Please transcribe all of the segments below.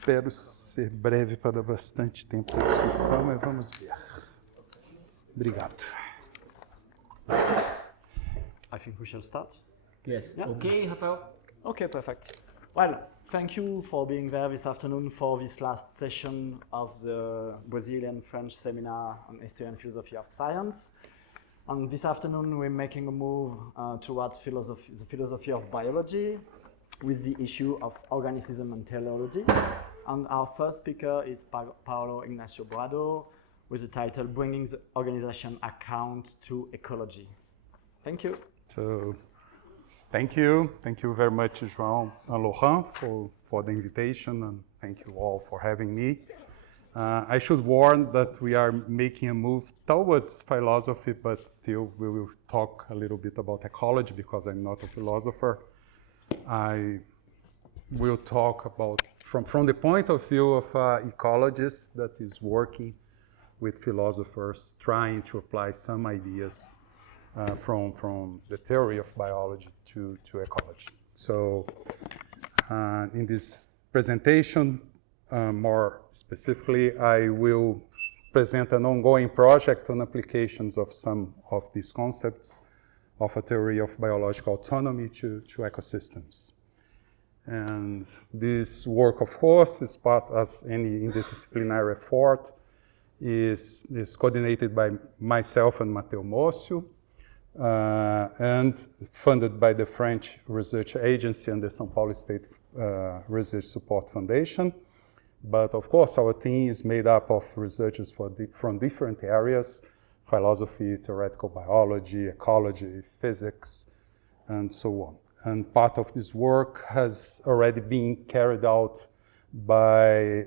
Espero ser breve para dar bastante tempo para discussão, mas vamos ver. Obrigado. I think we shall start. Yes. Yeah. Okay, Rafael? Okay, perfect. Well, thank you for being there this afternoon for this last session of the Brazilian-French seminar on history and philosophy of science. And this afternoon we're making a move towards the philosophy of biology with the issue of organicism and teleology. And our first speaker is Paulo Inácio Prado with the title Bringing the Organization Account to Ecology. Thank you. So, thank you very much, João and Laurent, for the invitation, and thank you all for having me. I should warn that we are making a move towards philosophy, but still we will talk a little bit about ecology because I'm not a philosopher. I will talk about, from the point of view of an ecologist that is working with philosophers, trying to apply some ideas from the theory of biology to ecology. So in this presentation, more specifically, I will present an ongoing project on applications of some of these concepts of a theory of biological autonomy to ecosystems. And this work, of course, is part, as any interdisciplinary effort, is coordinated by myself and Matteo Mocio, and funded by the French Research Agency and the São Paulo State Research Support Foundation. But of course, our team is made up of researchers from different areas: philosophy, theoretical biology, ecology, physics, and so on. And part of this work has already been carried out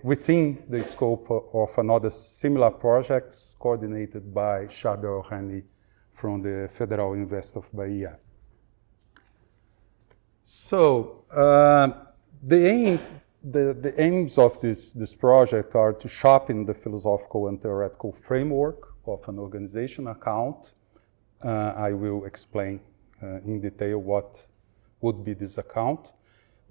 within the scope of another similar projects coordinated by Xabi Reni from the Federal University of Bahia. So the aims of this project are to sharpen the philosophical and theoretical framework of an organization account. I will explain in detail what would be this account,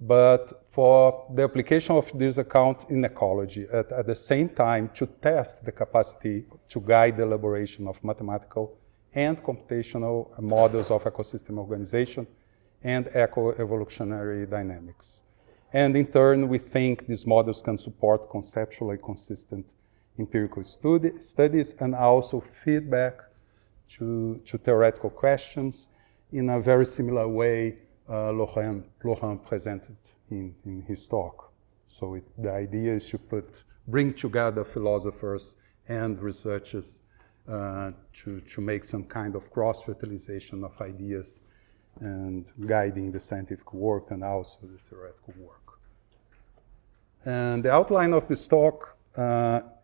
but for the application of this account in ecology, at the same time to test the capacity to guide the elaboration of mathematical and computational models of ecosystem organization and eco-evolutionary dynamics. And in turn, we think these models can support conceptually consistent empirical studies and also feedback to theoretical questions in a very similar way Laurent presented in his talk. So the idea is to bring together philosophers and researchers to make some kind of cross-fertilization of ideas and guiding the scientific work and also the theoretical work. And the outline of this talk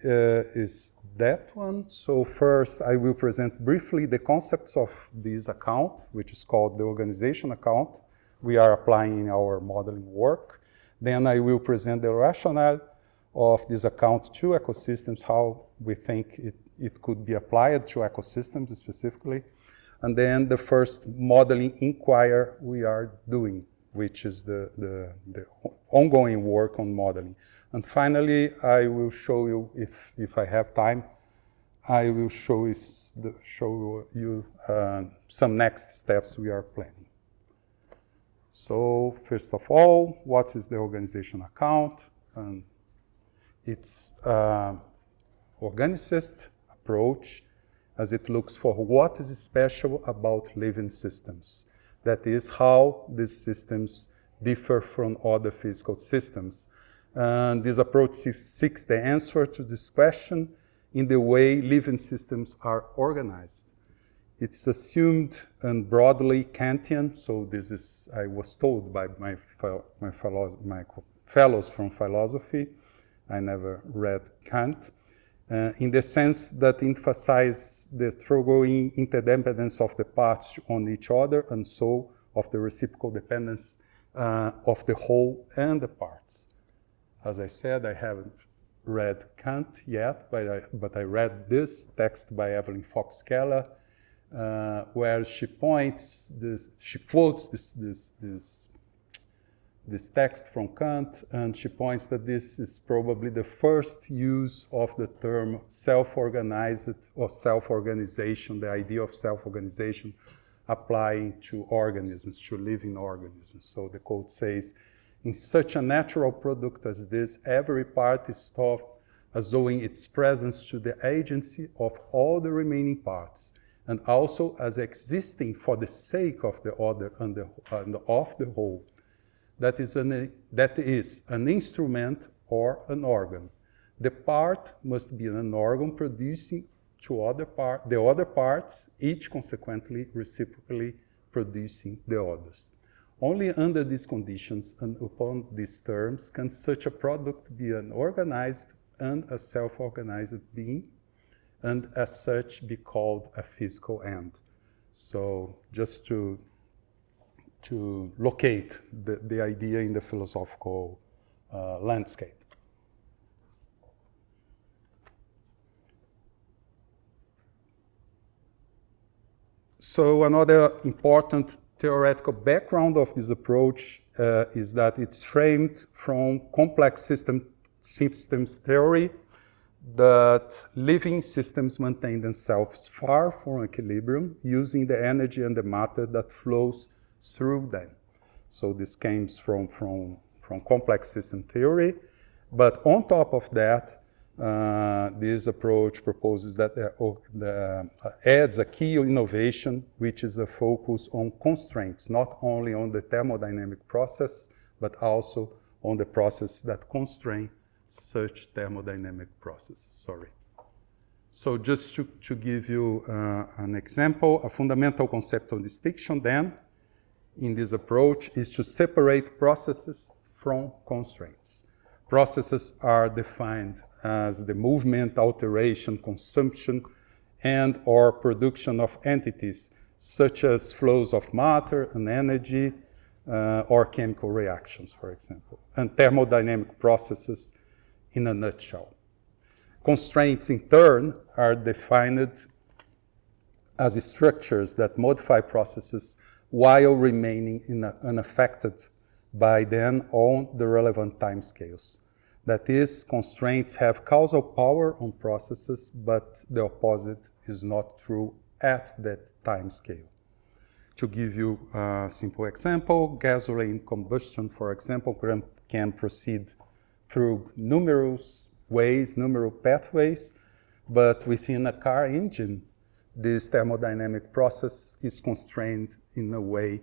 is that one. So first, I will present briefly the concepts of this account, which is called the organization account we are applying in our modeling work. Then I will present the rationale of this account to ecosystems, how we think it could be applied to ecosystems specifically. And then the first modeling inquiry we are doing, which is the ongoing work on modeling. And finally, I will show you, if I have time, I will show you some next steps we are planning. So first of all, what is the organization account? It's an organicist approach as it looks for what is special about living systems. That is how these systems differ from other physical systems. And this approach seeks the answer to this question in the way living systems are organized. It's assumed and broadly Kantian, so this is, I was told by my fellows from philosophy, I never read Kant, in the sense that emphasize the thoroughgoing interdependence of the parts on each other and so of the reciprocal dependence of the whole and the parts. As I said, I haven't read Kant yet, but I read this text by Evelyn Fox Keller, where she quotes this text from Kant, and she points that this is probably the first use of the term self-organized or self-organization, the idea of self-organization applying to organisms, to living organisms. So the quote says, "In such a natural product as this, every part is thought as owing its presence to the agency of all the remaining parts, and also as existing for the sake of the other and of the whole. That is an instrument or an organ. The part must be an organ producing to the other parts, each consequently reciprocally producing the others. Only under these conditions and upon these terms can such a product be an organized and a self-organized being, and as such be called a physical end." So just to locate the idea in the philosophical landscape. So another important theoretical background of this approach is that it's framed from complex systems theory, that living systems maintain themselves far from equilibrium using the energy and the matter that flows through them. So this comes from complex system theory, but on top of that, this approach proposes that adds a key innovation, which is a focus on constraints, not only on the thermodynamic process, but also on the process that constrain such thermodynamic process. So just to give you an example, a fundamental conceptual distinction then in this approach is to separate processes from constraints. Processes are defined as the movement, alteration, consumption, and or production of entities such as flows of matter and energy or chemical reactions, for example, and thermodynamic processes in a nutshell. Constraints, in turn, are defined as structures that modify processes while remaining unaffected by them on the relevant timescales. That is, constraints have causal power on processes, but the opposite is not true at that timescale. To give you a simple example, gasoline combustion, for example, can proceed through numerous pathways, but within a car engine, this thermodynamic process is constrained in a way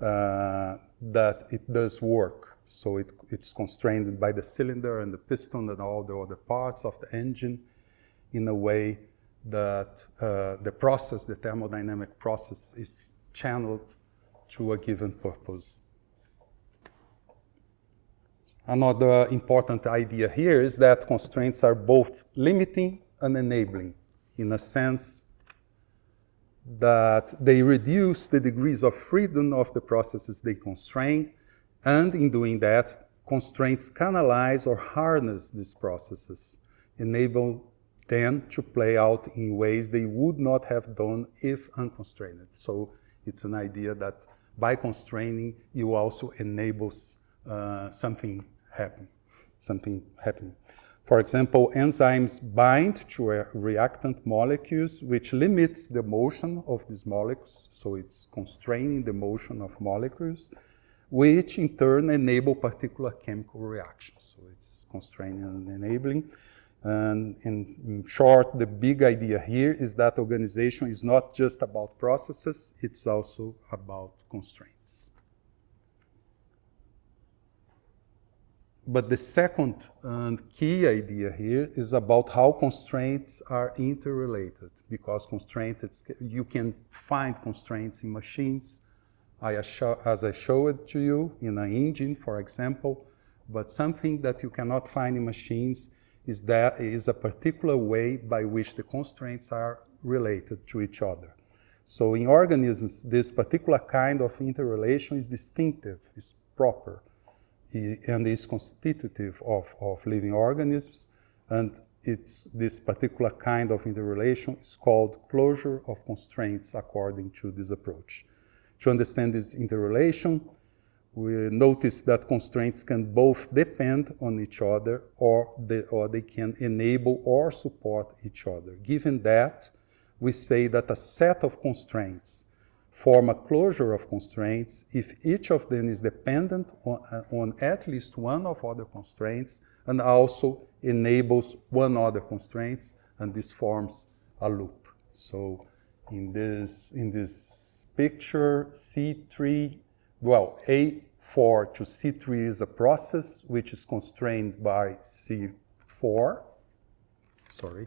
that it does work. So it's constrained by the cylinder and the piston and all the other parts of the engine in a way that the thermodynamic process is channeled to a given purpose. Another important idea here is that constraints are both limiting and enabling, in a sense that they reduce the degrees of freedom of the processes they constrain, and in doing that, constraints canalize or harness these processes, enable them to play out in ways they would not have done if unconstrained. So it's an idea that by constraining, you also enables something happening. For example, enzymes bind to reactant molecules, which limits the motion of these molecules. So it's constraining the motion of molecules, which in turn enable particular chemical reactions. So it's constraining and enabling. And in short, the big idea here is that organization is not just about processes, it's also about constraints. But the second and key idea here is about how constraints are interrelated, because you can find constraints in machines, as I showed to you, in an engine, for example, but something that you cannot find in machines is a particular way by which the constraints are related to each other. So in organisms, this particular kind of interrelation is distinctive, is proper, and is constitutive of living organisms, and this particular kind of interrelation is called closure of constraints according to this approach. To understand this interrelation, we notice that constraints can both depend on each other or they can enable or support each other. Given that, we say that a set of constraints form a closure of constraints if each of them is dependent on at least one of other constraints and also enables one other constraints, and this forms a loop. So in this picture, C3, well, A4 to C3 is a process which is constrained by C4. Sorry.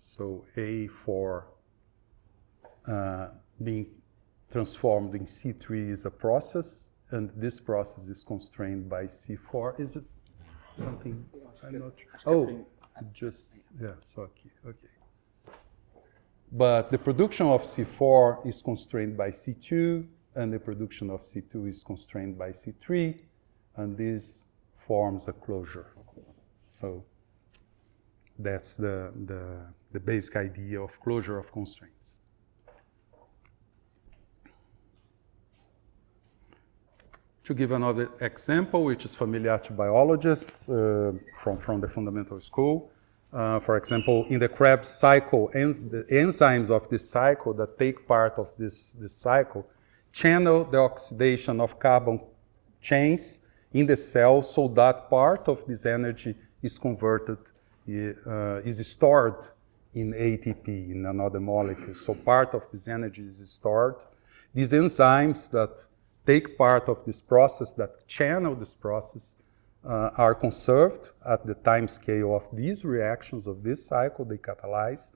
So A4 being transformed in C3 is a process, and this process is constrained by C4. Is it something? I'm not sure. Oh, just, yeah, so okay. But the production of C4 is constrained by C2, and the production of C2 is constrained by C3, and this forms a closure. So that's the basic idea of closure of constraints. To give another example, which is familiar to biologists from the fundamental school, for example, in the Krebs cycle, the enzymes of this cycle that take part of this cycle channel the oxidation of carbon chains in the cell so that part of this energy is converted, is stored in ATP, in another molecule. So part of this energy is stored. These enzymes that take part of this process, that channel this process, are conserved at the time scale of these reactions of this cycle they catalyze.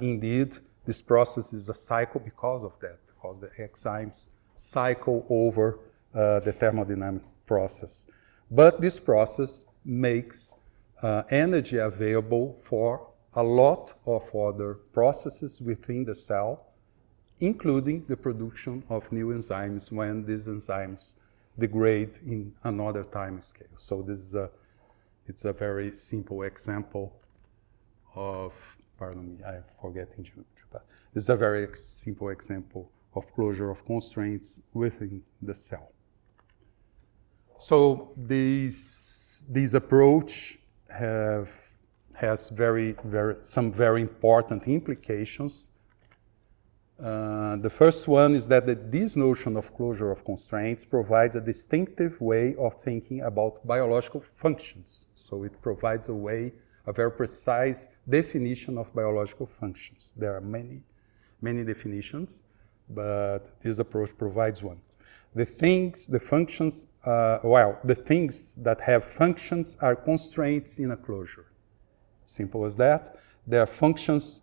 Indeed, this process is a cycle because of that, because the enzymes cycle over the thermodynamic process. But this process makes energy available for a lot of other processes within the cell, including the production of new enzymes when these enzymes degrade in another time scale. So this is it's a very simple example of, pardon me, I'm forgetting geometry, but this is a very simple example of closure of constraints within the cell. So this approach has some very important implications. The first one is that this notion of closure of constraints provides a distinctive way of thinking about biological functions. So it provides a very precise definition of biological functions. There are many definitions, but this approach provides one. The things that have functions are constraints in a closure. Simple as that. Their functions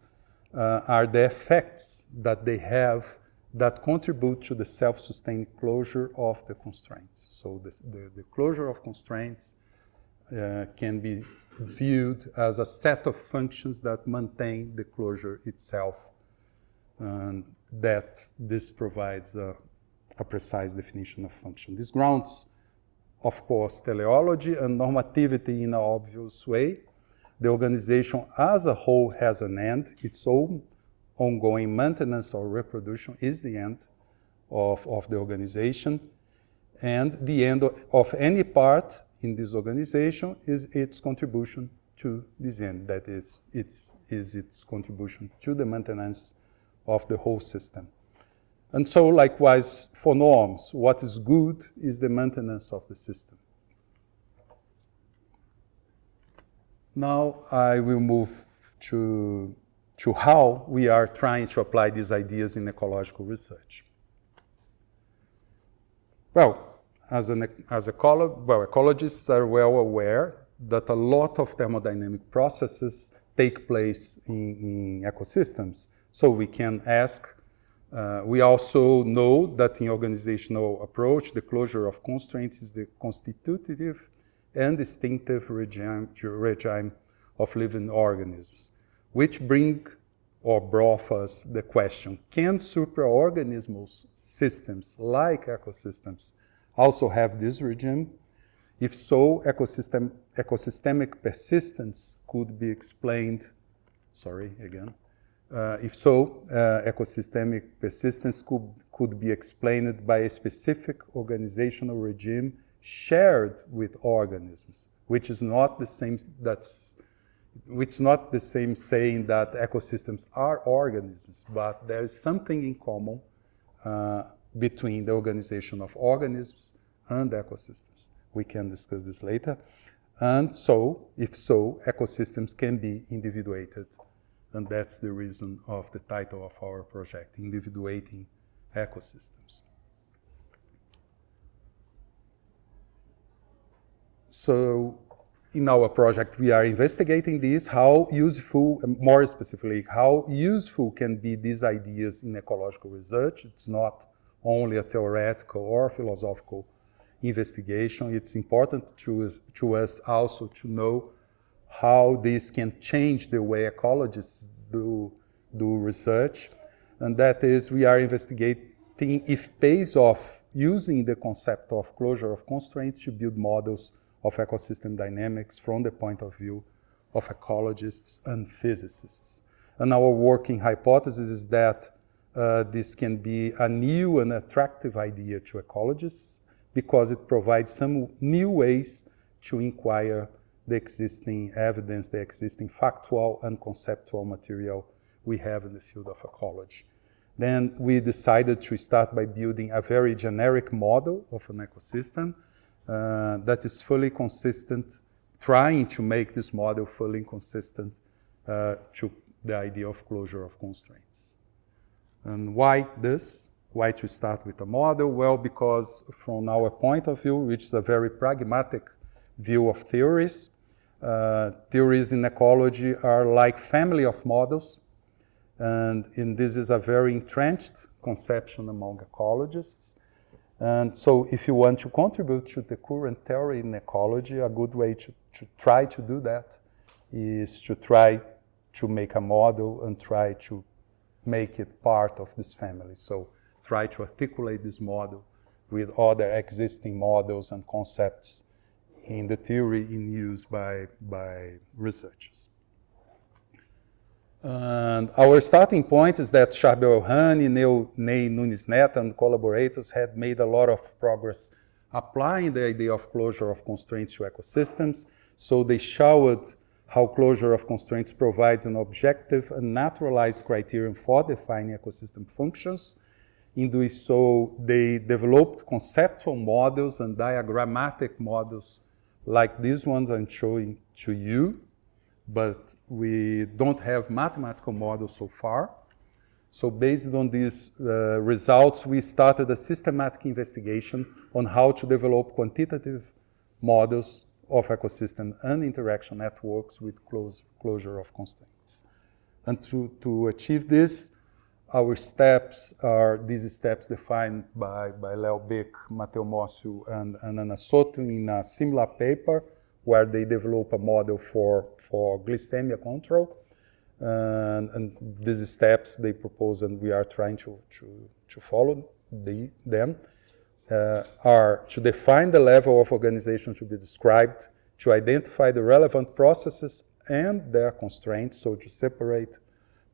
are the effects that they have that contribute to the self-sustained closure of the constraints. So the closure of constraints can be viewed as a set of functions that maintain the closure itself, and that this provides a precise definition of function. This grounds, of course, teleology and normativity in an obvious way. The organization as a whole has an end. Its own ongoing maintenance or reproduction is the end of the organization. And the end of any part in this organization is its contribution to this end. That is its contribution to the maintenance of the whole system. And so likewise for norms, what is good is the maintenance of the system. Now I will move to how we are trying to apply these ideas in ecological research. Well, ecologists are well aware that a lot of thermodynamic processes take place in ecosystems. So we can ask, we also know that in organizational approach, the closure of constraints is the constitutive and distinctive regime of living organisms, which brought us the question, can supraorganismal systems like ecosystems also have this regime? If so, ecosystemic persistence could be explained, If so, ecosystemic persistence could be explained by a specific organizational regime shared with organisms, which is not the same. It's not the same saying that ecosystems are organisms, but there is something in common between the organization of organisms and ecosystems. We can discuss this later. And so, if so, ecosystems can be individuated. And that's the reason of the title of our project, Individuating Ecosystems. So, in our project, we are investigating this, how useful, more specifically, how useful can be these ideas in ecological research. It's not only a theoretical or philosophical investigation. It's important to us also to know how this can change the way ecologists do research. And that is, we are investigating if pays off using the concept of closure of constraints to build models of ecosystem dynamics from the point of view of ecologists and physicists. And our working hypothesis is that this can be a new and attractive idea to ecologists because it provides some new ways to inquire the existing evidence, the existing factual and conceptual material we have in the field of ecology. Then we decided to start by building a very generic model of an ecosystem that is fully consistent, trying to make this model fully consistent to the idea of closure of constraints. And why this? Why to start with a model? Well, because from our point of view, which is a very pragmatic view of theories, theories in ecology are like family of models, and this is a very entrenched conception among ecologists. And so if you want to contribute to the current theory in ecology, a good way to try to do that is to try to make a model and try to make it part of this family. So try to articulate this model with other existing models and concepts in the theory in use by researchers. And our starting point is that Charbel El-Hani, Ney Nunes Neto, and collaborators had made a lot of progress applying the idea of closure of constraints to ecosystems. So they showed how closure of constraints provides an objective and naturalized criterion for defining ecosystem functions. In doing so, they developed conceptual models and diagrammatic models like these ones I'm showing to you, but we don't have mathematical models so far. So based on these results, we started a systematic investigation on how to develop quantitative models of ecosystem and interaction networks with closure of constraints. And to achieve this, our steps are these steps defined by Léo Beck, Matteo Mócio, and Ana Soto in a similar paper where they develop a model for glycemia control. And these steps they propose and we are trying to follow them are to define the level of organization to be described, to identify the relevant processes and their constraints, so to separate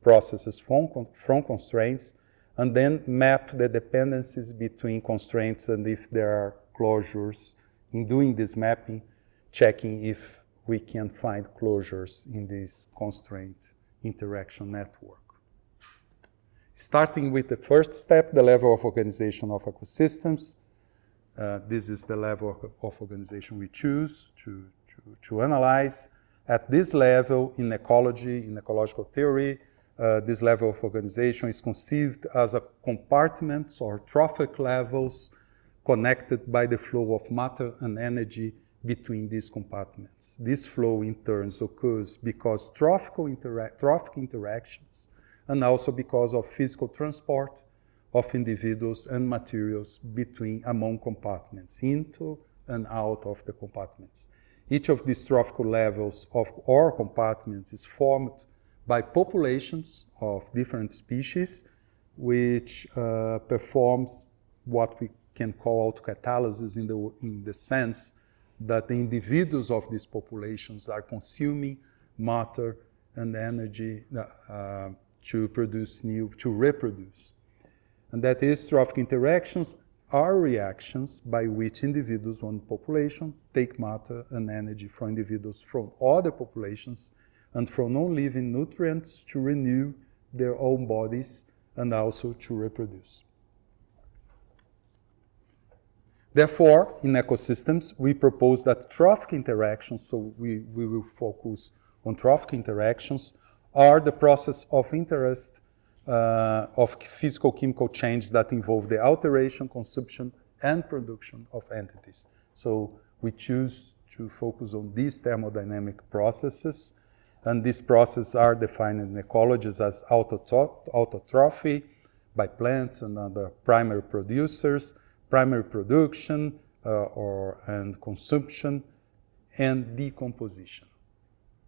processes from constraints, and then map the dependencies between constraints and if there are closures. In doing this mapping, checking if we can find closures in this constraint interaction network. Starting with the first step, the level of organization of ecosystems. This is the level of organization we choose to analyze. At this level, in ecology, in ecological theory, this level of organization is conceived as a compartments or trophic levels connected by the flow of matter and energy between these compartments. This flow in turn occurs because trophic interactions and also because of physical transport of individuals and materials among compartments, into and out of the compartments. Each of these trophic levels of our compartments is formed by populations of different species, which performs what we can call autocatalysis in the sense that the individuals of these populations are consuming matter and energy to reproduce. And that is, trophic interactions are reactions by which individuals, one population, take matter and energy from individuals from other populations and from non-living nutrients to renew their own bodies and also to reproduce. Therefore, in ecosystems, we propose that trophic interactions, so we will focus on trophic interactions, are the process of interest of physical-chemical change that involve the alteration, consumption, and production of entities. So we choose to focus on these thermodynamic processes, and these processes are defined in ecologies as autotrophy by plants and other primary producers, primary production and consumption, and decomposition.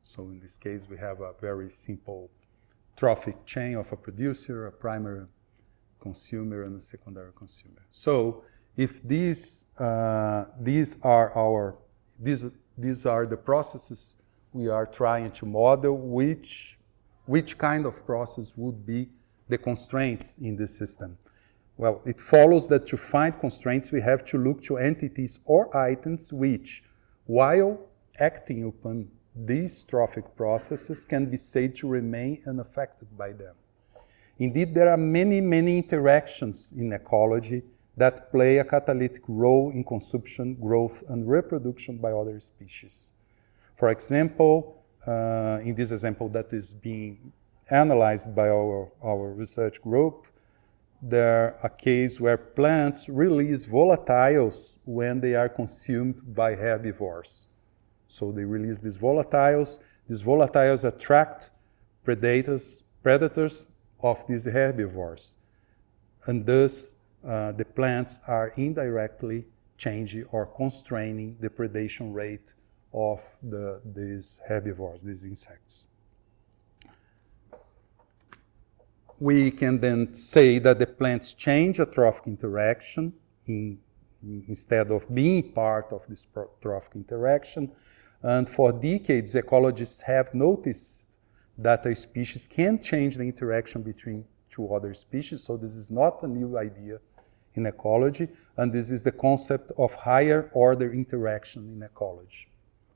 So in this case, we have a very simple trophic chain of a producer, a primary consumer, and a secondary consumer. So if these are the processes we are trying to model, which kind of process would be the constraints in the system? Well, it follows that to find constraints, we have to look to entities or items which, while acting upon these trophic processes, can be said to remain unaffected by them. Indeed, there are many, many interactions in ecology that play a catalytic role in consumption, growth, and reproduction by other species. For example, in this example that is being analyzed by our research group, there's a case where plants release volatiles when they are consumed by herbivores. So they release these volatiles. These volatiles attract predators of these herbivores. And thus, the plants are indirectly changing or constraining the predation rate of these herbivores, these insects. We can then say that the plants change a trophic interaction instead of being part of this trophic interaction. And for decades, ecologists have noticed that a species can change the interaction between two other species. So this is not a new idea in ecology, and this is the concept of higher order interaction in ecology.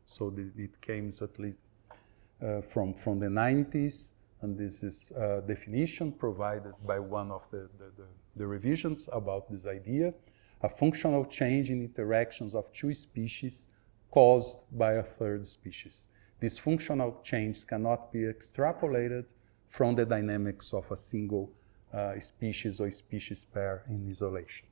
So it came at least from the 90s. And this is a definition provided by one of the revisions about this idea, a functional change in interactions of two species caused by a third species. This functional change cannot be extrapolated from the dynamics of a single species or species pair in isolation.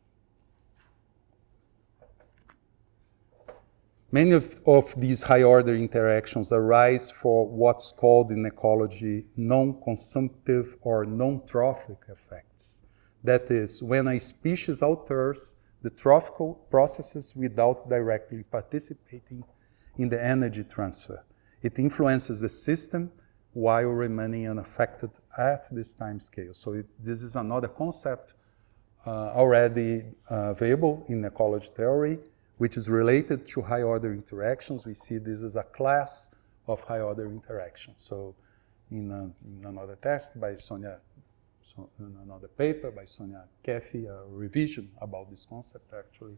Many of these high-order interactions arise for what's called in ecology non-consumptive or non-trophic effects. That is, when a species alters the trophical processes without directly participating in the energy transfer. It influences the system while remaining unaffected at this time scale. So this is another concept already available in ecology theory, which is related to high-order interactions. We see this as a class of high-order interactions. So in another test by Sonia, in another paper by Sonia Kefi, a revision about this concept actually,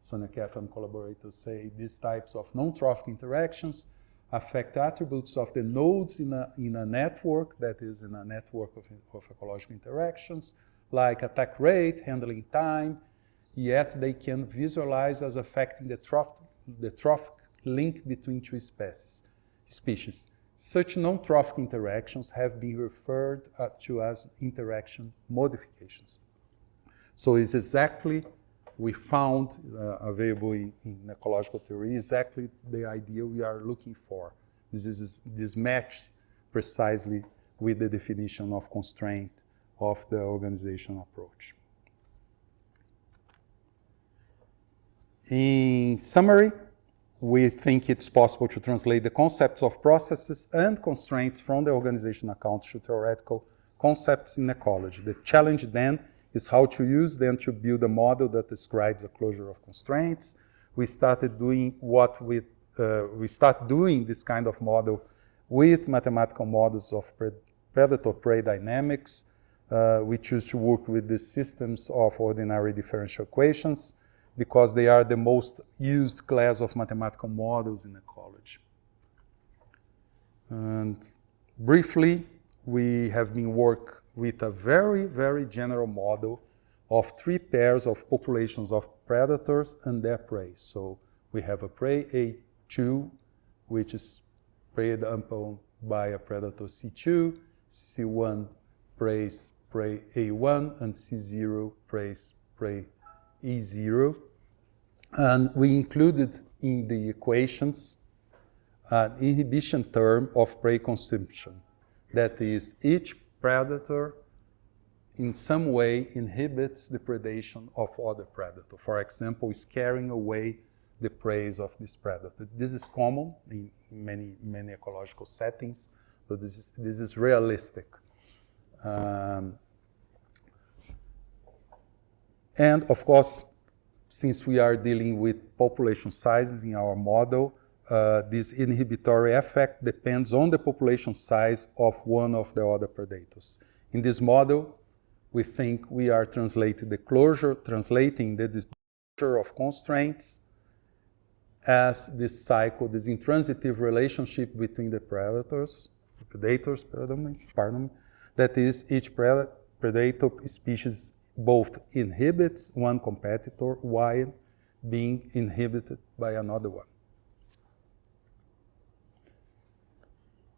Sonia Kefi and collaborators say these types of non-trophic interactions affect attributes of the nodes in a network, that is in a network of ecological interactions, like attack rate, handling time, yet they can visualize as affecting the trophic link between two species. Such non-trophic interactions have been referred to as interaction modifications. So it's exactly, we found available in ecological theory, exactly the idea we are looking for. This matches precisely with the definition of constraint of the organization approach. In summary, we think it's possible to translate the concepts of processes and constraints from the organization accounts to theoretical concepts in ecology. The challenge then is how to use them to build a model that describes a closure of constraints. We started doing this kind of model with mathematical models of predator-prey dynamics. We choose to work with the systems of ordinary differential equations because they are the most used class of mathematical models in ecology. And briefly, we have been working with a very, very general model of 3 pairs of populations of predators and their prey. So we have a prey A2, which is preyed upon by a predator C2, C1 preys prey A1, and C0 preys prey E0. And we included in the equations an inhibition term of prey consumption. That is, each predator in some way inhibits the predation of other predator. For example, scaring away the prey of this predator. This is common in many ecological settings, so this is realistic. And of course, since we are dealing with population sizes in our model, this inhibitory effect depends on the population size of one of the other predators. In this model, we think we are translating the closure of constraints as this cycle, this intransitive relationship between the predators, that is, each predator species both inhibits one competitor while being inhibited by another one.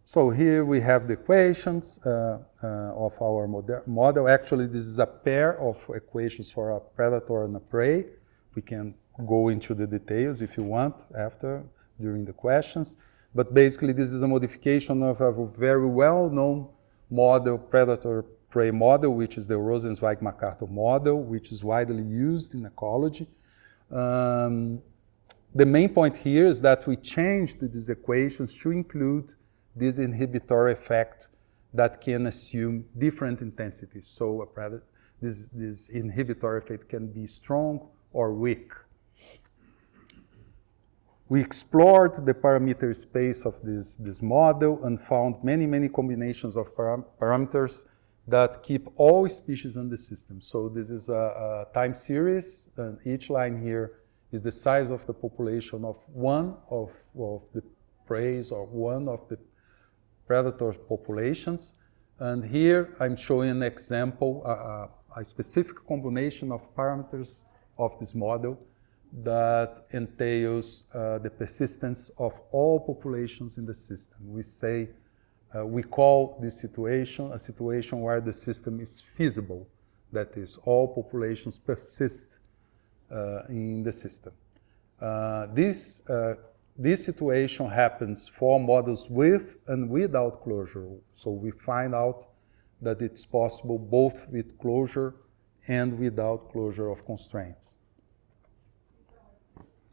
So here we have the equations of our model. Actually, this is a pair of equations for a predator and a prey. We can go into the details if you want after, during the questions. But basically, this is a modification of a very well-known model, predator-prey model, which is the Rosenzweig-McArthur model, which is widely used in ecology. The main point here is that we changed these equations to include this inhibitory effect that can assume different intensities. So this inhibitory effect can be strong or weak. We explored the parameter space of this model and found many combinations of parameters that keep all species in the system. So this is a time series, and each line here is the size of the population of one of the preys or one of the predator populations. And here I'm showing an example, a specific combination of parameters of this model that entails the persistence of all populations in the system. We call this situation a situation where the system is feasible. That is, all populations persist in the system. This situation happens for models with and without closure. So we find out that it's possible both with closure and without closure of constraints.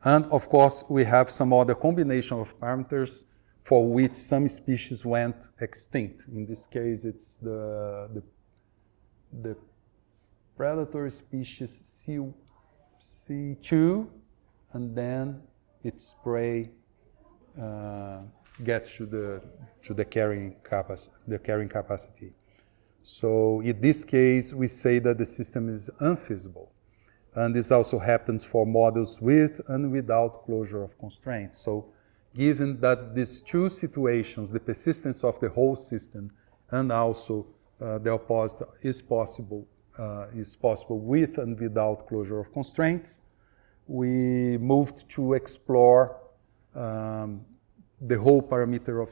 And of course, we have some other combination of parameters for which some species went extinct. In this case, it's the predator species C2, and then its prey gets to the carrying capacity. So in this case, we say that the system is unfeasible. And this also happens for models with and without closure of constraints. So given that these two situations, the persistence of the whole system and also the opposite is possible with and without closure of constraints, we moved to explore the whole parameter of,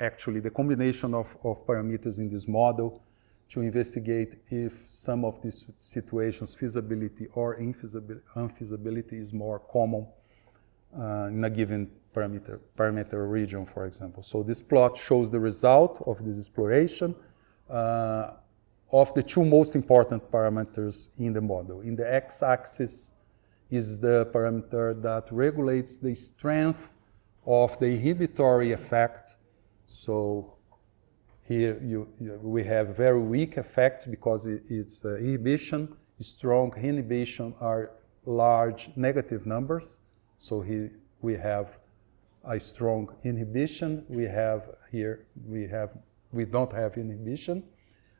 actually the combination of parameters in this model to investigate if some of these situations, feasibility or unfeasibility, is more common in a given parameter region, for example. So this plot shows the result of this exploration of the two most important parameters in the model. In the x-axis is the parameter that regulates the strength of the inhibitory effect. So here we have very weak effects because it's inhibition. Strong inhibition are large negative numbers. So here we have a strong inhibition. We have we don't have inhibition.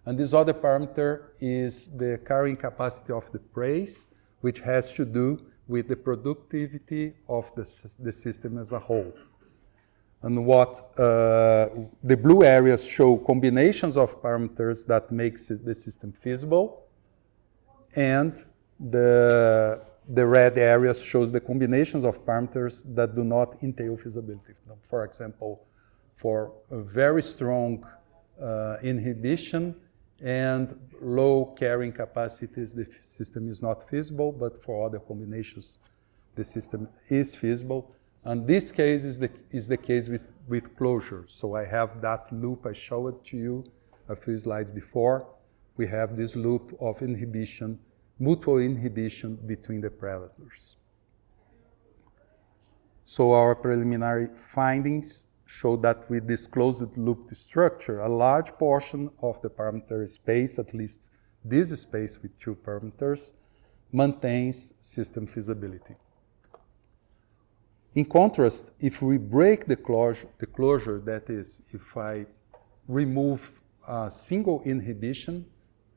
And this other parameter is the carrying capacity of the praise, which has to do with the productivity of the system as a whole. And what the blue areas show combinations of parameters that makes the system feasible, and the red areas shows the combinations of parameters that do not entail feasibility. For example, for a very strong inhibition and low carrying capacities, the system is not feasible, but for other combinations, the system is feasible. And this case is the case with closure. So I have that loop I showed to you a few slides before. We have this loop of inhibition, mutual inhibition between the predators. So our preliminary findings show that with this closed loop structure, a large portion of the parameter space, at least this space with two parameters, maintains system feasibility. In contrast, if we break the closure, that is, if I remove a single inhibition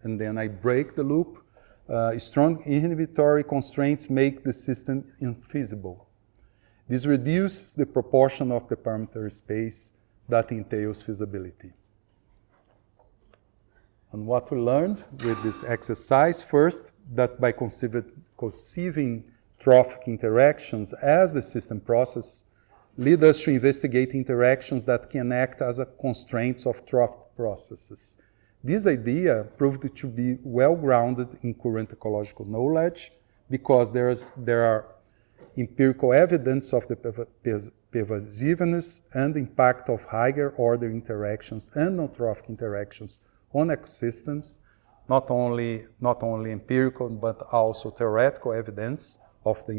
and then I break the loop, strong inhibitory constraints make the system infeasible. This reduces the proportion of the parameter space that entails feasibility. And what we learned with this exercise, first, that by conceiving trophic interactions as the system process lead us to investigate interactions that can act as a constraints of trophic processes. This idea proved to be well-grounded in current ecological knowledge because there are empirical evidence of the pervasiveness and impact of higher order interactions and non-trophic interactions on ecosystems, not only empirical but also theoretical evidence of the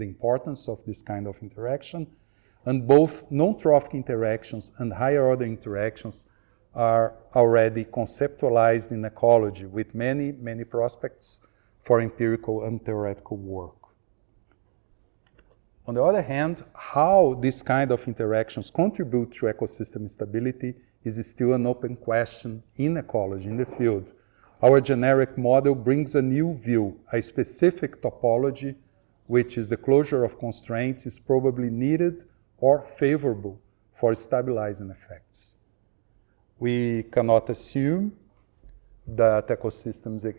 importance of this kind of interaction. And both non-trophic interactions and higher order interactions are already conceptualized in ecology with many prospects for empirical and theoretical work. On the other hand, how these kind of interactions contribute to ecosystem stability is still an open question in ecology, in the field. Our generic model brings a new view, a specific topology, which is the closure of constraints, is probably needed or favorable for stabilizing effects. We cannot assume that ecosystems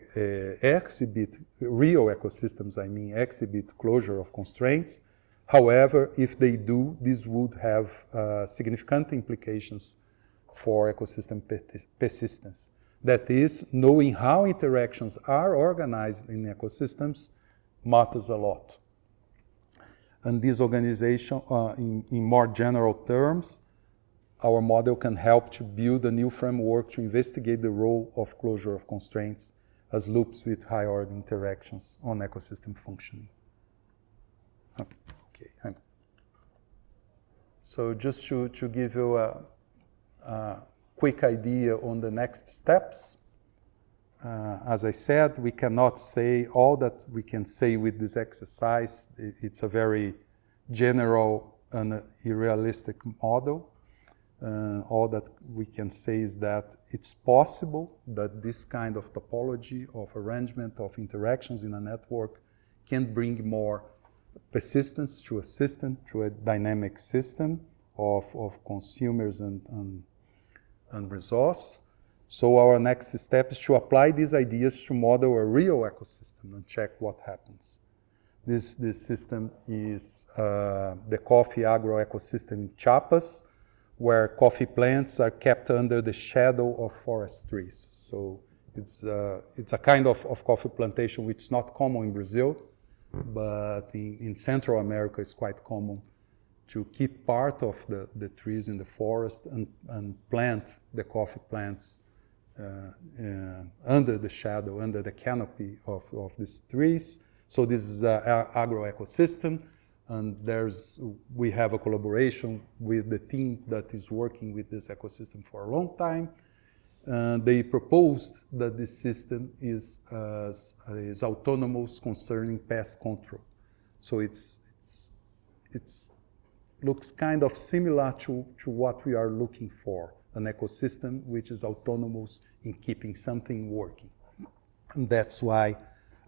exhibit, real ecosystems, exhibit closure of constraints. However, if they do, this would have significant implications for ecosystem persistence. That is, knowing how interactions are organized in ecosystems matters a lot. And this organization, in more general terms, our model can help to build a new framework to investigate the role of closure of constraints as loops with high-order interactions on ecosystem functioning. Okay. So just to give you a quick idea on the next steps, as I said, we cannot say all that we can say with this exercise. It's a very general and unrealistic model. All that we can say is that it's possible that this kind of topology of arrangement of interactions in a network can bring more persistence to a system, to a dynamic system of consumers and resource. So our next step is to apply these ideas to model a real ecosystem and check what happens. This system is the coffee agro ecosystem in Chiapas, where coffee plants are kept under the shadow of forest trees. So it's a kind of coffee plantation which is not common in Brazil, but in Central America it's quite common to keep part of the trees in the forest and plant the coffee plants under the shadow, under the canopy of these trees. So this is an agro ecosystem, and we have a collaboration with the team that is working with this ecosystem for a long time. They proposed that this system is autonomous concerning pest control. So it looks kind of similar to what we are looking for. an ecosystem which is autonomous in keeping something working. And that's why,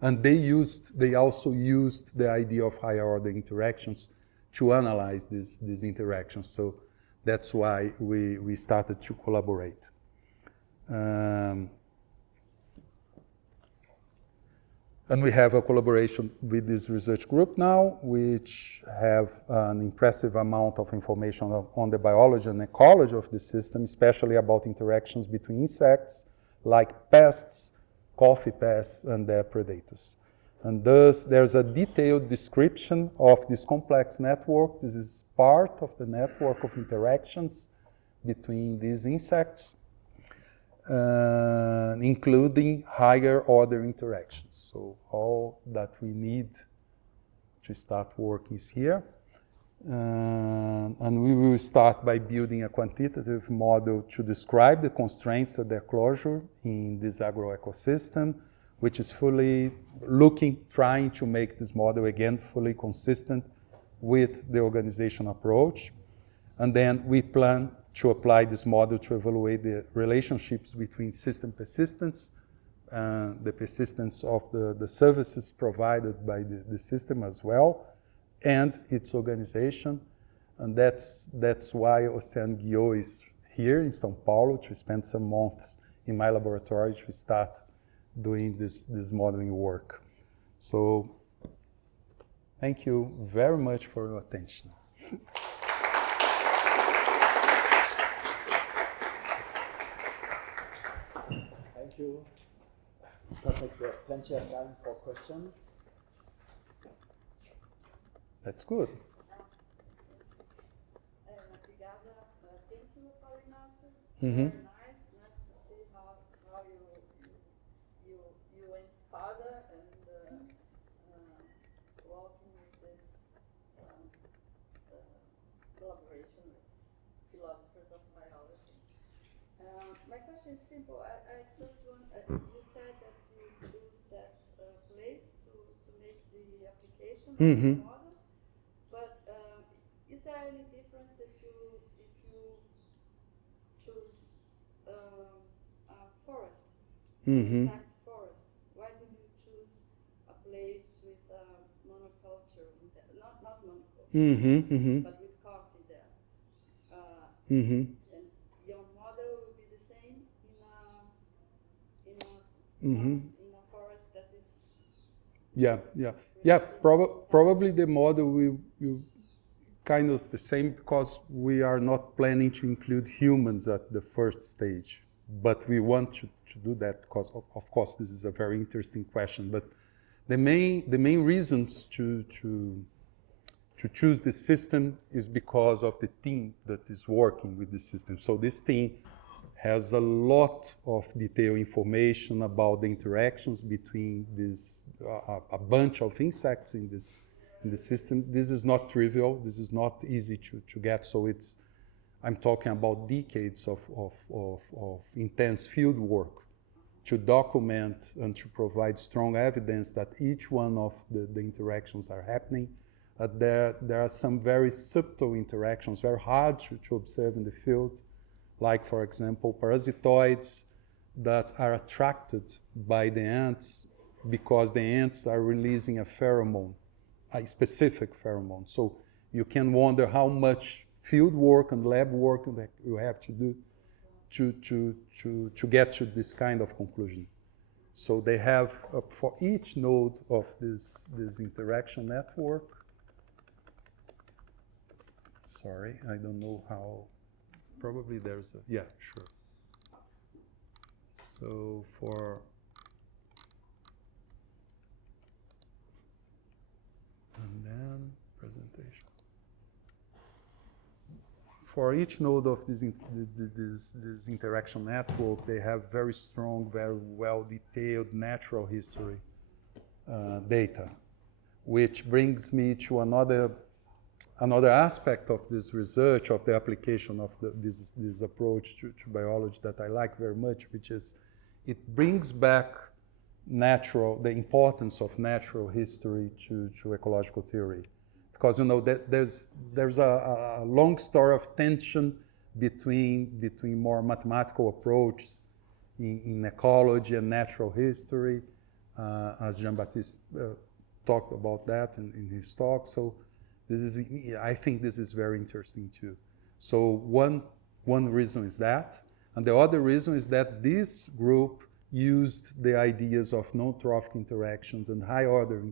and they also used the idea of higher order interactions to analyze these interactions. So that's why we started to collaborate. And we have a collaboration with this research group now, which have an impressive amount of information on the biology and ecology of the system, especially about interactions between insects, like pests, coffee pests, and their predators. And thus, there's a detailed description of this complex network. This is part of the network of interactions between these insects, including higher order interactions. So all that we need to start working is here. And we will start by building a quantitative model to describe the constraints of their closure in this agroecosystem, which is fully trying to make this model again fully consistent with the organization approach. And then we plan to apply this model to evaluate the relationships between system persistence, the persistence of the services provided by the system as well, and its organization. And that's why Oceano Guiot is here in São Paulo, to spend some months in my laboratory to start doing this modeling work. So thank you very much for your attention. Thank you. Perfect. We have plenty of time for questions. That's good. Obrigada. Thank you, Paulo Inácio. Mm-hmm. Very nice. Nice to see how you went further and working with this collaboration with philosophers of biology. My question is simple. I just want, you said that you choose that place to make the application of the model, but is there any difference if you choose a forest, intact forest? Why did you choose a place with monoculture, not monoculture, but with coffee there? And your model will be the same in a forest that is. Yeah. Probably the model will kind of the same, because we are not planning to include humans at the first stage, but we want to do that because of course this is a very interesting question. But the main reasons to choose the system is because of the team that is working with the system. So this team has a lot of detailed information about the interactions between this a bunch of insects in the system. This is not trivial. This is not easy to get. So I'm talking about decades of intense field work to document and to provide strong evidence that each one of the interactions are happening. There are some very subtle interactions, very hard to observe in the field, like, for example, parasitoids that are attracted by the ants because the ants are releasing a pheromone, a specific pheromone. So you can wonder how much field work and lab work that you have to do to get to this kind of conclusion. So they have, for each node of this interaction network, sorry, I don't know how, probably there's a, yeah, sure. So and then presentation. For each node of this interaction network, they have very strong, very well-detailed natural history data, which brings me to another aspect of this research, of the application of this approach to biology that I like very much, which is it brings back the importance of natural history to ecological theory. Because, you know, there's a long story of tension between more mathematical approaches in ecology and natural history, as Jean-Baptiste talked about that in his talk. So I think this is very interesting too. So one reason is that, and the other reason is that this group used the ideas of non-trophic interactions and high-order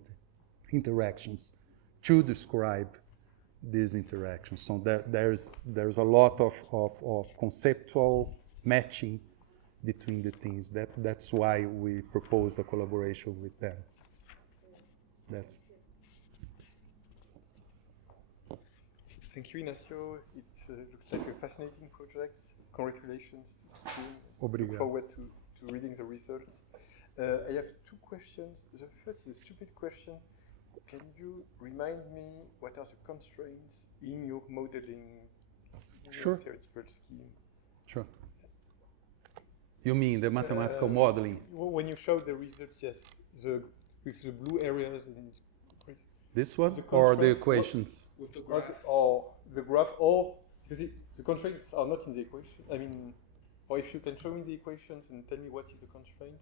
interactions to describe these interactions. So there's a lot of conceptual matching between the things. That's why we proposed a collaboration with them. Thank you, Inácio. It looks like a fascinating project. Congratulations. Obrigado. Look forward to reading the results. I have two questions. The first is a stupid question. Can you remind me what are the constraints in your modeling Sure. theoretical scheme? Sure. You mean the mathematical modeling? When you show the results, yes, with the blue areas and This one the or the constraints, equations? with the graph, or the graph, or because the constraints are not in the equation. I mean, or if you can show me the equations and tell me what is the constraint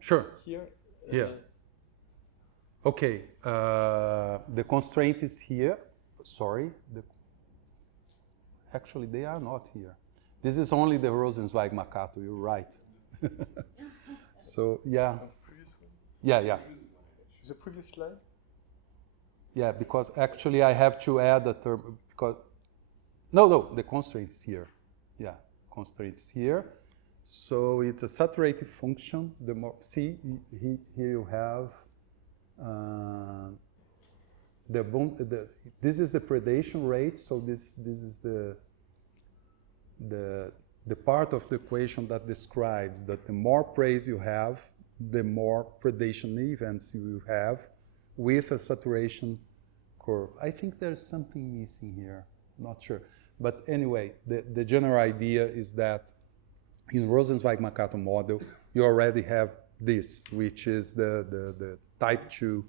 Sure. here. Yeah. Okay. The constraint is here. Sorry. Actually, they are not here. This is only the Rosenzweig-Mercator. You're right. So yeah. On the previous one? Yeah. The previous slide? Yeah, because actually I have to add a term because no, the constraint is here. Yeah, constraint is here. So it's a saturated function. The more see here you have this is the predation rate. So this is the part of the equation that describes that the more praise you have, the more predation events you have with a saturation curve. I think there's something missing here, not sure. But anyway, the general idea is that in Rosenzweig-Mercator model, you already have this, which is the type 2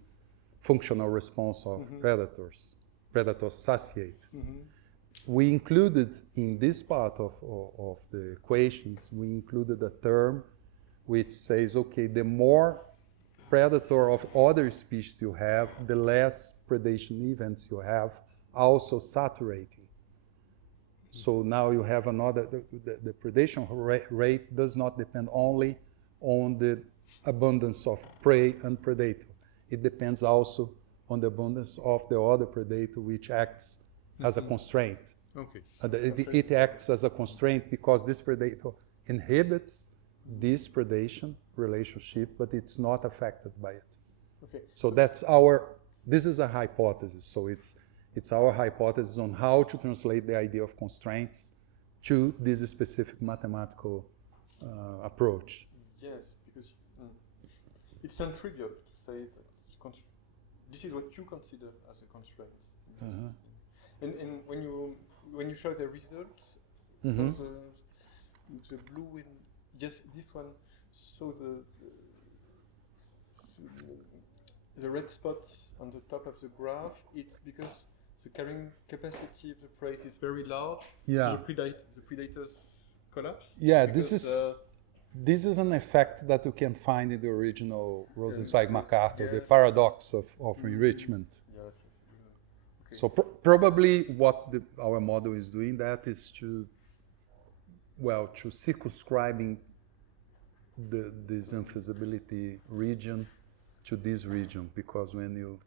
functional response of predators. Predators satiate. We included in this part of the equations, we included a term which says, okay, the more predator of other species you have, the less predation events you have, also saturating. So now you have another, the predation rate does not depend only on the abundance of prey and predator. It depends also on the abundance of the other predator, which acts as a constraint. Okay. It acts as a constraint because this predator inhibits this predation relationship, but it's not affected by it. Okay. So this is a hypothesis. So it's our hypothesis on how to translate the idea of constraints to this specific mathematical approach. Yes, because it's non-trivial to say that this is what you consider as the constraints. And when you show the results, so the blue and just this one, so the red spot on the top of the graph, it's because the carrying capacity of the prey is very large. Yeah. So the predators collapse. Yeah, because, this is an effect that you can find in the original Rosenzweig-Mercator, yes. the paradox of enrichment. Yes. Okay. So probably what our model is doing that is to circumscribing this infeasibility region to this region, because when you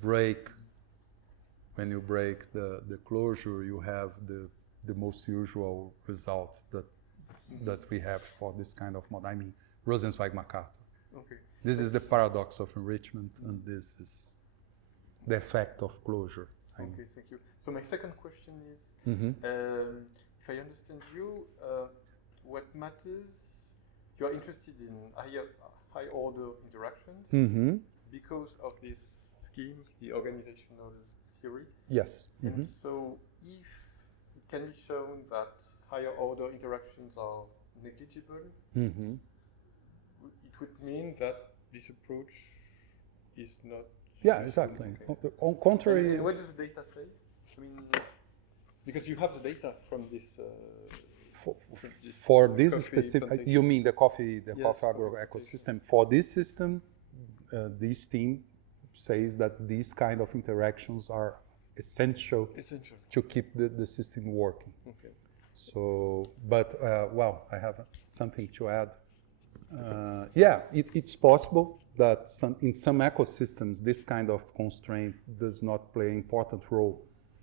break the closure, you have the most usual result that we have for this kind of model. I mean, Rosenzweig-Mercator. Okay. This is the paradox of enrichment, and this is the effect of closure. Okay, thank you. So my second question is, if I understand you, what matters, you are interested in high order interactions because of this scheme, the organizational theory. Yes. And so if it can be shown that higher order interactions are negligible, it would mean that this approach is not. Yeah, exactly. On contrary. And what does the data say? I mean, Because you have the data from this. For this coffee specific, plantation. you mean the coffee Yes, agro coffee ecosystem? For this system, this team says that these kind of interactions are essential to keep the system working. Okay. So, but well, I have something to add. Yeah, it's possible that in some ecosystems, this kind of constraint does not play an important role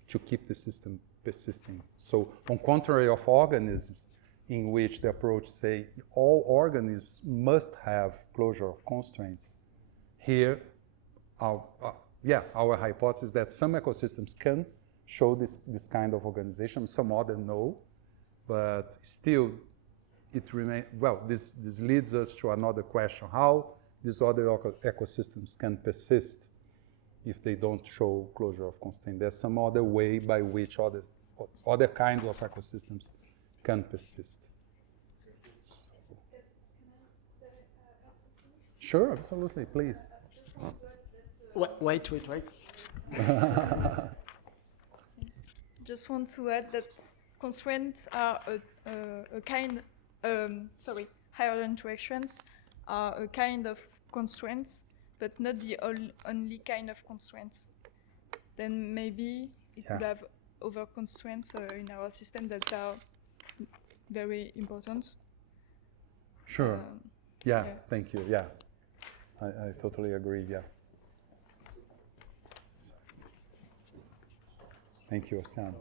to keep the system persisting. So, on contrary of organisms, in which the approach say all organisms must have closure of constraints, here, our hypothesis is that some ecosystems can show this kind of organization, some other no, but still it remains, well, this leads us to another question, how these other ecosystems can persist if they don't show closure of constraint. There's some other way by which other kinds of ecosystems can persist. Sure, absolutely, please. Wait. Just want to add that constraints are a kind, higher interactions are a kind of constraints, but not the only kind of constraints. Then maybe it could have other constraints in our system that are very important. Sure. Thank you. Yeah, I totally agree. Yeah. Thank you, Sam.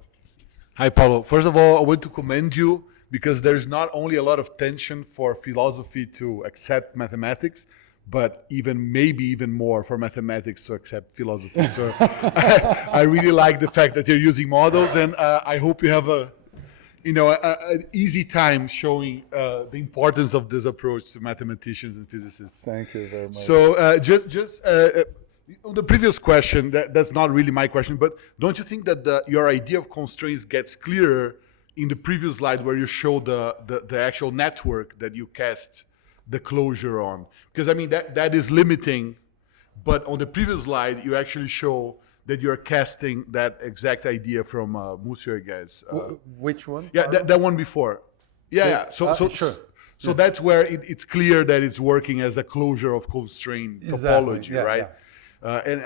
Hi, Paulo. First of all, I want to commend you because there's not only a lot of tension for philosophy to accept mathematics, but maybe even more for mathematics to accept philosophy. So I really like the fact that you're using models, and I hope you have an easy time showing the importance of this approach to mathematicians and physicists. Thank you very much. So just on the previous question, that's not really my question, but don't you think that your idea of constraints gets clearer in the previous slide where you show the actual network that you cast the closure on? Because I mean, that is limiting, but on the previous slide, you actually show that you're casting that exact idea from Monsieur guys. Which one? Yeah, that one before. Yeah. Sure. So that's where it's clear that it's working as a closure of constraint topology, right? And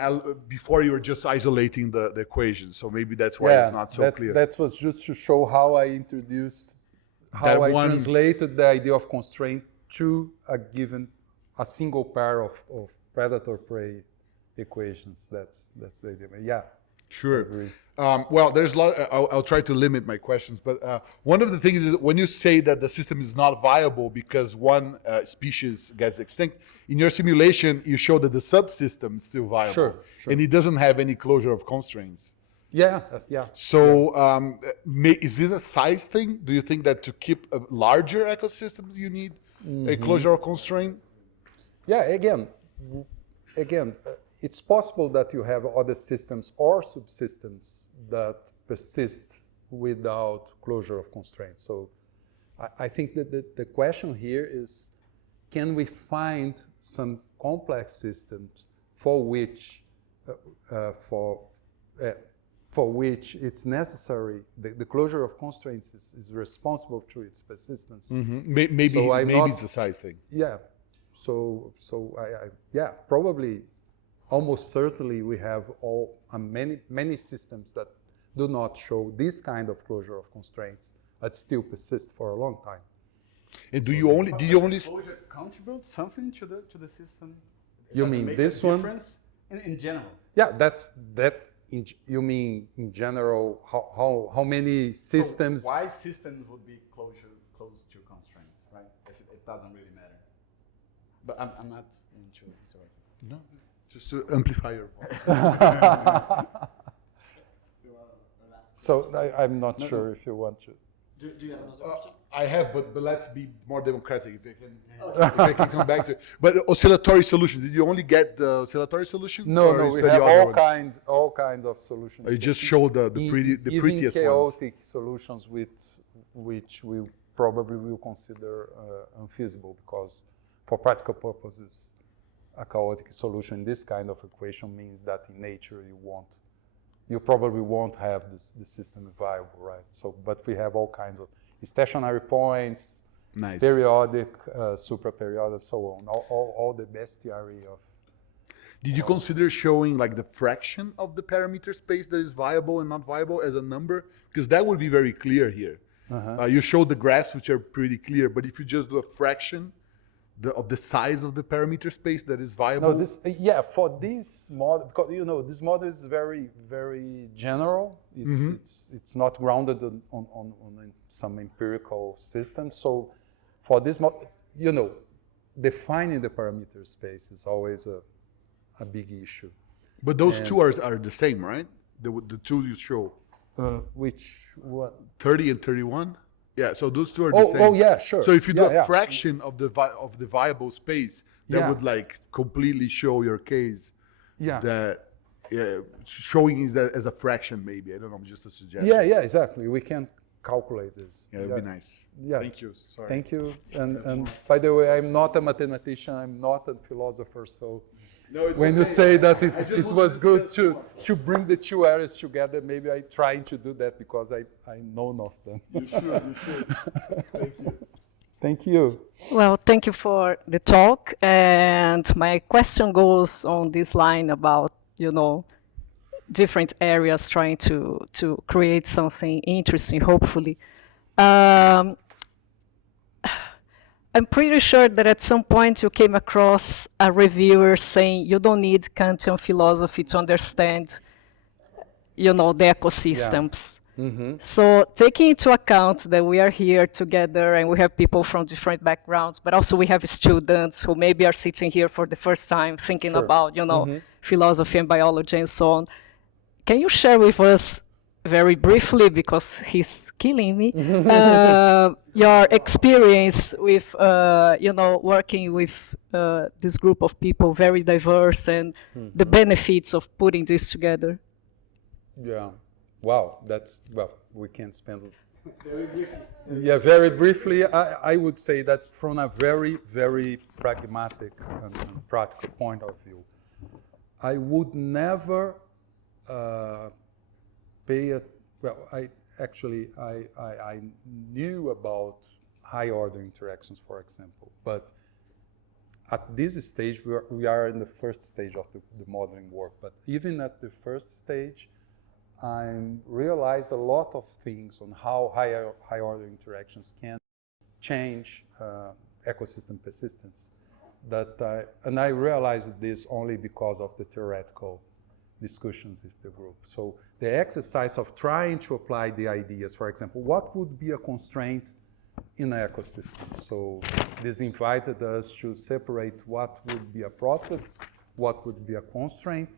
before you were just isolating the equation, so maybe that's why it's not so clear. That was just to show how I introduced, how I translated the idea of constraint to a single pair of predator-prey equations. That's the idea. Yeah. Sure. Well, there's a lot. I'll try to limit my questions, but one of the things is when you say that the system is not viable because one species gets extinct, in your simulation you show that the subsystem is still viable, sure. And it doesn't have any closure of constraints. Yeah. So, is it a size thing? Do you think that to keep a larger ecosystems you need a closure of constraint? Yeah. Again. It's possible that you have other systems or subsystems that persist without closure of constraints. So I think that the question here is, can we find some complex systems for which it's necessary, the closure of constraints is responsible to its persistence. Maybe it's a size thing. Yeah. So probably. Almost certainly, we have many systems that do not show this kind of closure of constraints, but still persist for a long time. And do you only exposure contribute something to the system? You mean this one? In general? Yeah, you mean in general how many systems? So why systems would be close to constraints, right? If it doesn't really matter. But I'm not into it. No. Just to amplify your voice. So I'm not sure if you want to. Do you have another question? I have, but let's be more democratic if I can come back to it. But oscillatory solutions, did you only get the oscillatory solutions? No, we have all kinds of solutions. You just showed the prettiest chaotic ones. solutions which we probably will consider unfeasible because for practical purposes, a chaotic solution in this kind of equation means that in nature you won't you probably won't have the system viable, right? So, but we have all kinds of stationary points, Nice. periodic, supraperiodic, so on. All the bestiary of. Did you consider showing like the fraction of the parameter space that is viable and not viable as a number? Because that would be very clear here. You showed the graphs, which are pretty clear, but if you just do a fraction of the size of the parameter space that is viable. No, this for this model, because this model is very, very general. It's not grounded on some empirical system. So for this model, defining the parameter space is always a big issue. But those two are the same, right? The two you show. Which one? 30 and 31? Yeah, so those two are the same. Oh, yeah, sure. So if you do a fraction of the viable space, that Yeah. would like completely show your case. Yeah. That showing is that as a fraction, maybe. I don't know, just a suggestion. Yeah, exactly. We can calculate this. Yeah, it would be nice. Yeah. Thank you. Sorry. Thank you. And by the way, I'm not a mathematician. I'm not a philosopher. So when you say that it was good to bring the two areas together, maybe I'm trying to do that because I know none of them. You should. Thank you. Thank you. Well, thank you for the talk. And my question goes on this line about, different areas trying to create something interesting, hopefully. I'm pretty sure that at some point you came across a reviewer saying you don't need Kantian philosophy to understand, the ecosystems. So taking into account that we are here together and we have people from different backgrounds, but also we have students who maybe are sitting here for the first time thinking about, philosophy and biology and so on. Can you share with us very briefly, because he's killing me, your experience with, working with this group of people, very diverse, and the benefits of putting this together? Yeah. Wow. We can spend. Very briefly. Yeah, very briefly. I would say that from a very, very pragmatic and practical point of view, I would never I knew about high order interactions, for example, but at this stage, we are in the first stage of the modeling work. But even at the first stage, I realized a lot of things on how high order interactions can change ecosystem persistence. And I realized this only because of the theoretical discussions with the group. So the exercise of trying to apply the ideas, for example, what would be a constraint in an ecosystem? So this invited us to separate what would be a process, what would be a constraint,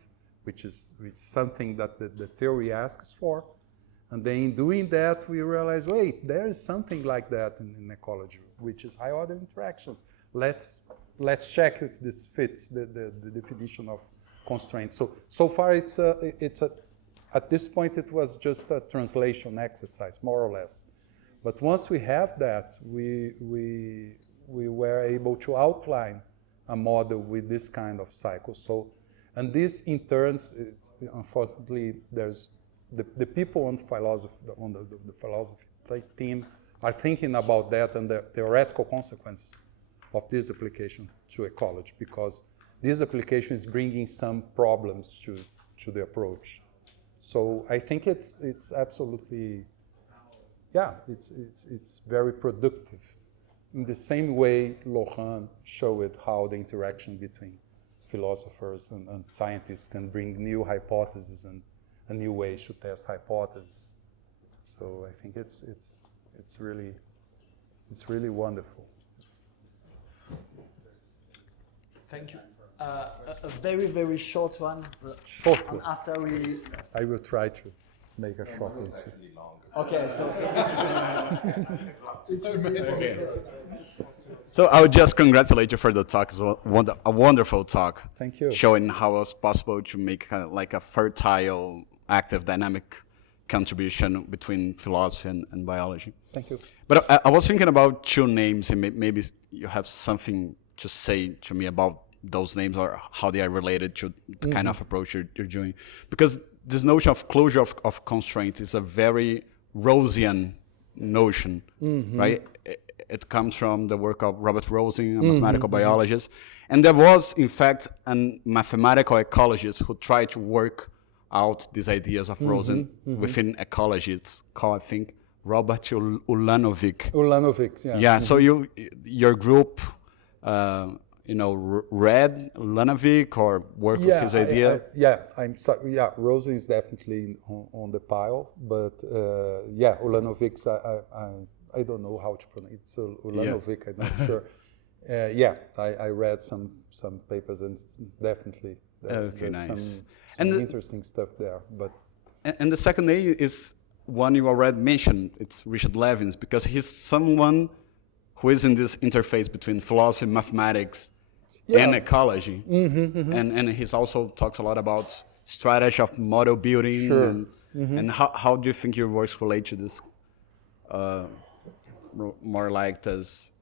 which is something that the theory asks for. And then in doing that, we realize, wait, there is something like that in ecology, which is high order interactions. Let's check if this fits the definition of constraints. So far, at this point, it was just a translation exercise, more or less. But once we have that, we were able to outline a model with this kind of cycle. So, and this in turns, unfortunately, there's the people on philosophy, on the philosophy team are thinking about that and the theoretical consequences of this application to ecology, because this application is bringing some problems to the approach. So I think it's absolutely, yeah, it's very productive. In the same way, Laurent showed how the interaction between philosophers and scientists can bring new hypotheses and new ways to test hypotheses. So I think it's really wonderful. Thank you. A very, very short one. Short And one. after we... I will try to make a short answer. Okay, so... So I would just congratulate you for the talk. It was a wonderful talk. Thank you. Showing how it was possible to make kind of like a fertile, active, dynamic contribution between philosophy and biology. Thank you. But I was thinking about two names, and maybe you have something to say to me about those names or how they are related to the kind of approach you're doing. Because this notion of closure of constraint is a very Rosian notion, right? It comes from the work of Robert Rosen, a mathematical biologist. And there was, in fact, a mathematical ecologist who tried to work out these ideas of Rosen within ecology. It's called, I think, Robert Ulanovic. Ulanovic, yeah. Yeah, so your group, read Ulanovic or work with his idea? I'm sorry. Yeah, Rosen is definitely on the pile, but Ulanovic, I don't know how to pronounce it. So Ulanovic, I'm not sure. I read some papers and definitely there's nice. some interesting stuff there. But and the second A is one you already mentioned. It's Richard Levin's, because he's someone who is in this interface between philosophy, mathematics, and ecology. And he's also talks a lot about strategy of model building. Sure. And how do you think your works relate to this? More like as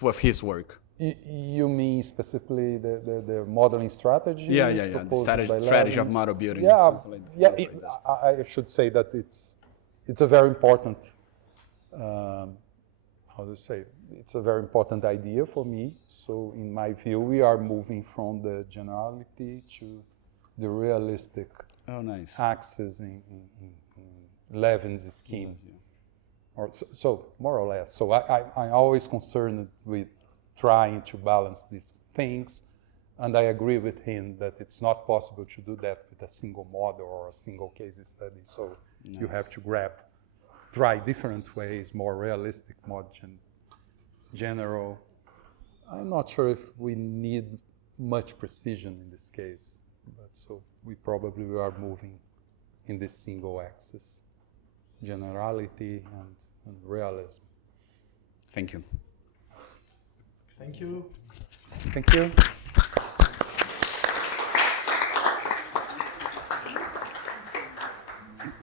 with his work. You mean specifically the modeling strategy? Yeah. The strategy of model building. I should say that it's a very important. It's a very important idea for me. So in my view, we are moving from the generality to the realistic axis in Levin's scheme. So more or less. So I'm always concerned with trying to balance these things, and I agree with him that it's not possible to do that with a single model or a single case study. So you have to try different ways, more realistic, more general. I'm not sure if we need much precision in this case, but so we probably are moving in this single axis, generality and realism. Thank you. Thank you. Thank you.